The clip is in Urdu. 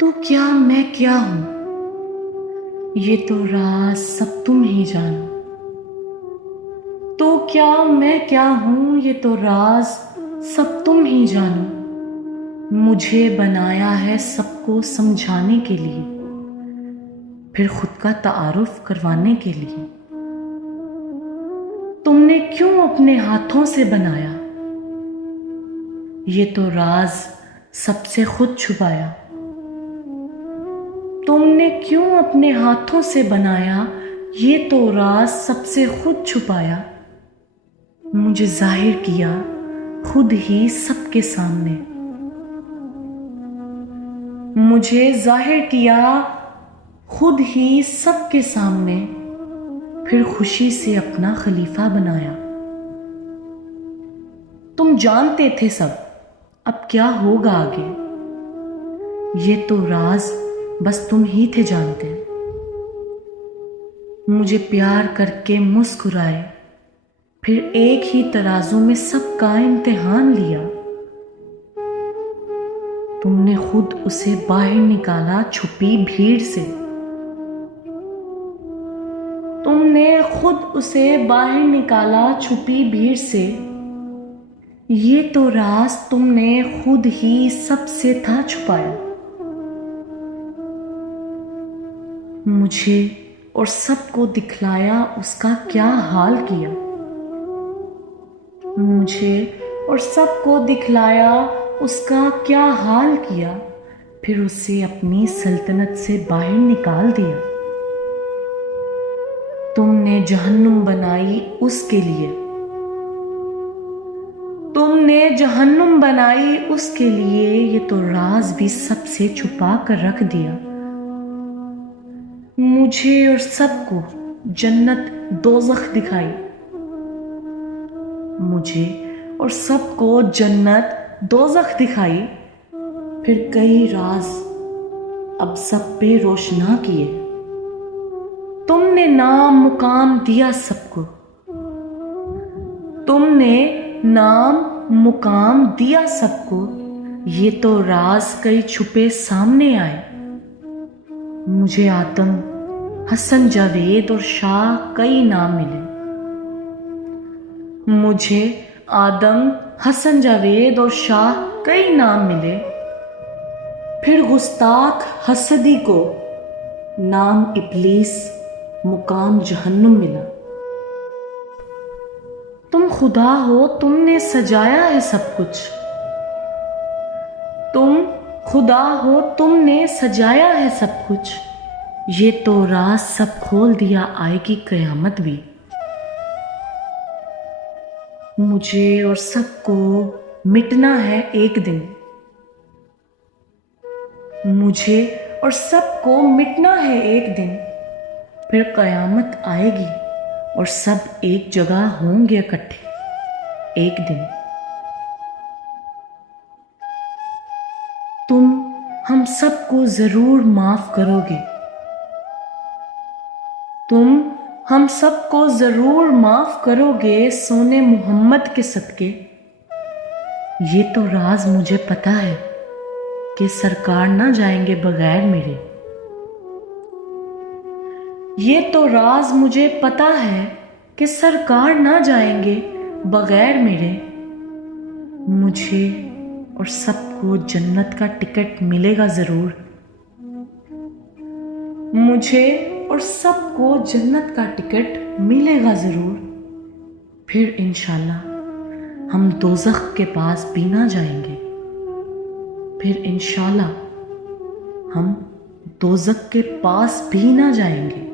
تو کیا میں کیا ہوں یہ تو راز سب تم ہی جانو۔ تو کیا میں کیا ہوں یہ تو راز سب تم ہی جانو۔ مجھے بنایا ہے سب کو سمجھانے کے لیے، پھر خود کا تعارف کروانے کے لیے۔ تم نے کیوں اپنے ہاتھوں سے بنایا یہ تو راز سب سے خود چھپایا۔ تم نے کیوں اپنے ہاتھوں سے بنایا یہ تو راز سب سے خود چھپایا۔ مجھے ظاہر کیا خود ہی سب کے سامنے، مجھے ظاہر کیا خود ہی سب کے سامنے، پھر خوشی سے اپنا خلیفہ بنایا۔ تم جانتے تھے سب اب کیا ہوگا آگے، یہ تو راز بس تم ہی تھے جانتے۔ مجھے پیار کر کے مسکرائے، پھر ایک ہی ترازو میں سب کا امتحان لیا۔ تم نے خود اسے باہر نکالا چھپی بھیڑ سے، تم نے خود اسے باہر نکالا چھپی بھیڑ سے۔ یہ تو راز تم نے خود ہی سب سے تھا چھپایا۔ مجھے اور سب کو دکھلایا اس کا کیا حال کیا، مجھے اور سب کو دکھلایا اس کا کیا حال کیا، پھر اسے اپنی سلطنت سے باہر نکال دیا۔ تم نے جہنم بنائی اس کے لیے، تم نے جہنم بنائی اس کے لیے، یہ تو راز بھی سب سے چھپا کر رکھ دیا۔ مجھے اور سب کو جنت دوزخ دکھائی، مجھے اور سب کو جنت دوزخ دکھائی، پھر کئی راز اب سب پہ روشنا کیے۔ تم نے نام مقام دیا سب کو، تم نے نام مقام دیا سب کو، یہ تو راز کئی چھپے سامنے آئے۔ مجھے آدم، حسن، جاوید اور شاہ کئی نام ملے، مجھے آدم، حسن، جاوید اور شاہ کئی نام ملے، پھر گستاخ حسدی کو نام ابلیس مقام جہنم ملا۔ تم خدا ہو تم نے سجایا ہے سب کچھ، تم خدا ہو تم نے سجایا ہے سب کچھ، یہ تو راز سب کھول دیا آئے گی قیامت بھی۔ مجھے اور سب کو مٹنا ہے ایک دن، مجھے اور سب کو مٹنا ہے ایک دن، پھر قیامت آئے گی اور سب ایک جگہ ہوں گے اکٹھے ایک دن۔ تم ہم سب کو ضرور معاف کرو گے، تم ہم سب کو ضرور معاف کرو گے سونے محمد کے صدقے۔ یہ تو راز مجھے پتا ہے کہ سرکار نہ جائیں گے بغیر میرے، یہ تو راز مجھے پتا ہے کہ سرکار نہ جائیں گے بغیر میرے۔ مجھے اور سب کو جنت کا ٹکٹ ملے گا ضرور، مجھے اور سب کو جنت کا ٹکٹ ملے گا ضرور، پھر انشاءاللہ ہم دوزخ کے پاس بھی نہ جائیں گے، پھر انشاءاللہ ہم دوزخ کے پاس بھی نہ جائیں گے۔